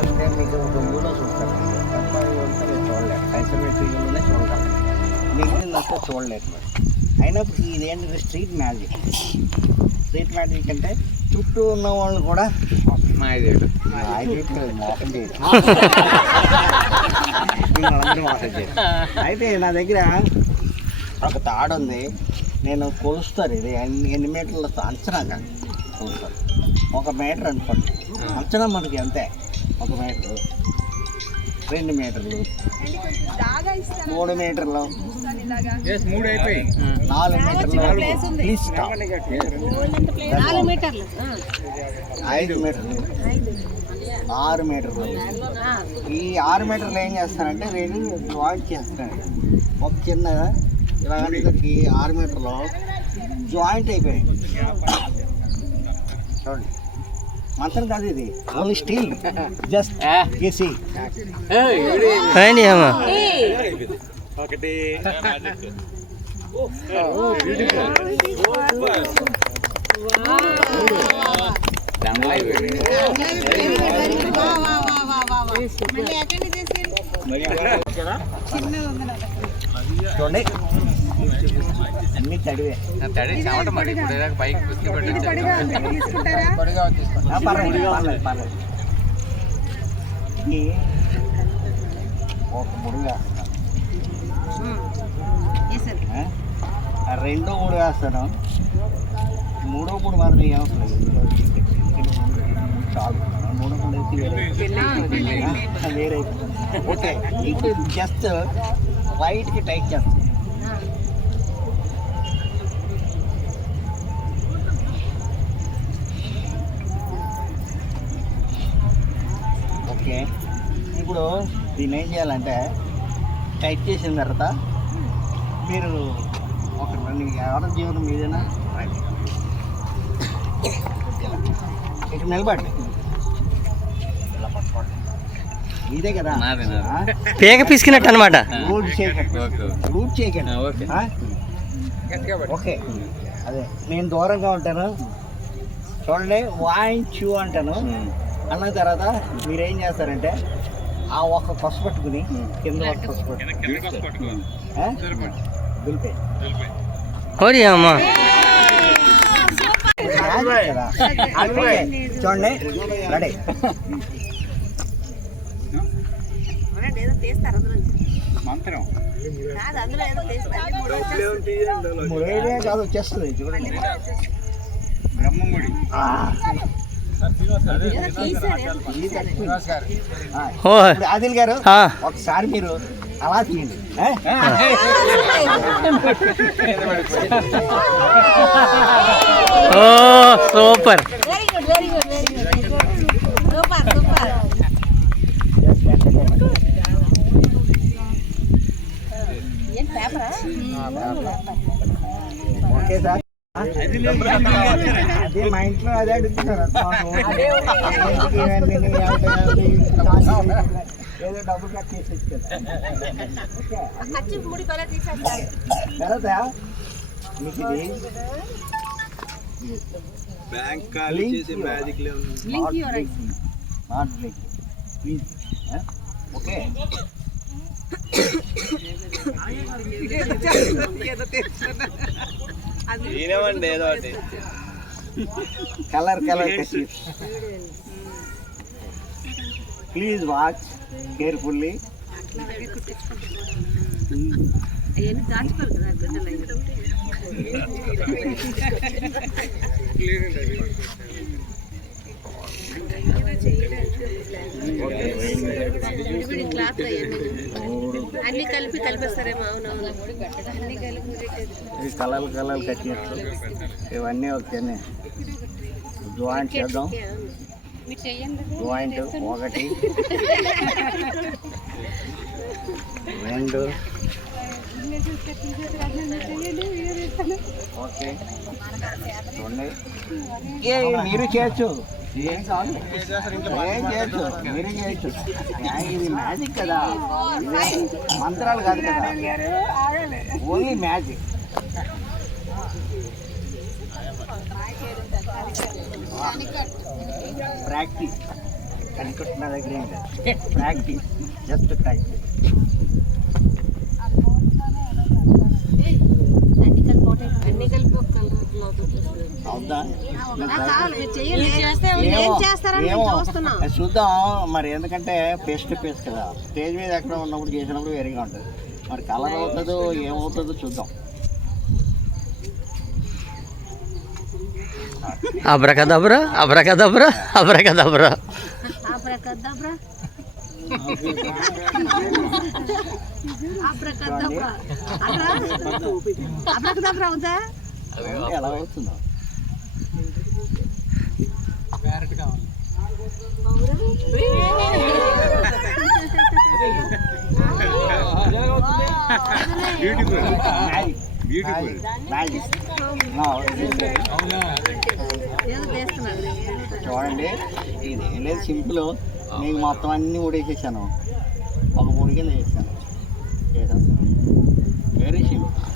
అంటే మీకు ఒక ఊళ్ళో చూస్తారు తప్ప ఇదంతా మీరు చూడలేదు. ఐసోమెట్రీలోనే చూడగలరు, మిగిలినంతా చూడలేదు మరి. అయినప్పుడు ఇదేంటంటే స్ట్రీట్ మ్యాజిక్. స్ట్రీట్ మ్యాజిక్ అంటే చుట్టూ ఉన్న వాళ్ళు కూడా మోసం చేయరు, మిమ్మల్ని మోసం చేయరు. అయితే నా దగ్గర ఒక తాడు ఉంది, నేను కొలుస్తాను. ఇది ఎన్ని మీటర్ల అంచనా కాదు, కొలుస్తాను. 1 మీటర్ అనుకోండి అంచనా, మనకి అంతే. 1 మీటరు, 2 మీటర్లు, 3 మీటర్లు, 4 మీటర్లు, 5 మీటర్లు, 6 మీటర్లు. ఈ 6 మీటర్లు ఏం చేస్తానంటే నేను జాయింట్ చేస్తాను. ఒక చిన్న ఇలాంటికి 6 మీటర్లో జాయింట్ అయిపోయాయి చూడండి. మంత్రం కాదు ఇది, ఓన్లీ స్టీల్. జస్ట్ కేసీ ఒకటి. చూడండి అన్ని తడివే. ఒక ముడుగు వేస్తాను, 2 3 వేస్తాను. 3 3 మాత్రం ఏమవుతుంది చాలు. 3 3 వేరే. ఓకే, ఇప్పుడు జస్ట్ లైట్కి టైట్ చేస్తాను. ఓకే, ఇప్పుడు దీన్ని ఏం చేయాలంటే టైట్ చేసిన తర్వాత మీరు ఒక ఎవరి జీవనం మీదేనా ఇక్కడ నిలబడి ఇలా పట్టుకోండి. ఇదే కదా పేగ పిసికినట్టు అనమాట. రూట్ చేయకండి. ఓకే, అదే నేను దూరంగా ఉంటాను. చూడండి, వాయించు అంటాను. అన్న తర్వాత మీరేం చేస్తారంటే ఆ ఒక్క కొస పట్టుకుని కింద ఒక కొస పట్టుకుని దులిపే. చూడండి, రెడీ. మంత్రం కాదు, వచ్చేస్తుంది చూడండి. బ్రహ్మముడి ఆదిల్ గారు, ఒకసారి మీరు అలా తీయండి. సూపర్. ఓకే సార్, అదే మా ఇంట్లో అదే అడుగుతున్నారు. ఏదో డబ్బులు కట్ చేసి తర్వాత మీకు ఇది బ్యాంక్ ఖాళీ చేసే magic please. Okay, colour please watch carefully. అన్ని కలిపేస్తారేమో. అవునవును, కలర్లు కట్ చేస్తాం. ఇవన్నీ ఓకేనే. జాయింట్ చేద్దాం. జాయింట్ 1 2. ఓకే, చూడండి. మీరు చేయొచ్చు, ఏం కావాలి ఏం చేయొచ్చు, మీరే చేయొచ్చు. ఇది మ్యాజిక్ కదా, మంత్రాలు కాదు కదా, ఓన్లీ మ్యాజిక్. ప్రాక్టీస్ కనుక నా దగ్గర ఏం లేదు. Practice, just practice. అన్ని కలిపి ఒక కలర్ అవుదా? ఏం చేస్తారని అది చూద్దాం మరి, ఎందుకంటే ఫేస్ టు ఫేస్ కదా. స్టేజ్ మీద ఎక్కడ ఉన్నప్పుడు చేసినప్పుడు వేరేగా ఉంటుంది. మరి కలర్ అవుతుందో ఏమవుతుందో చూద్దాం. Abracadabra abracadabra abracadabra. ఎలా అవుతుందో చూడండి, ఇది ఏం లేదు, సింపుల్. మీకు మొత్తం అన్నీ ఉడేసేసాను, ఒక 3 కిలో వేసాను. Very simple.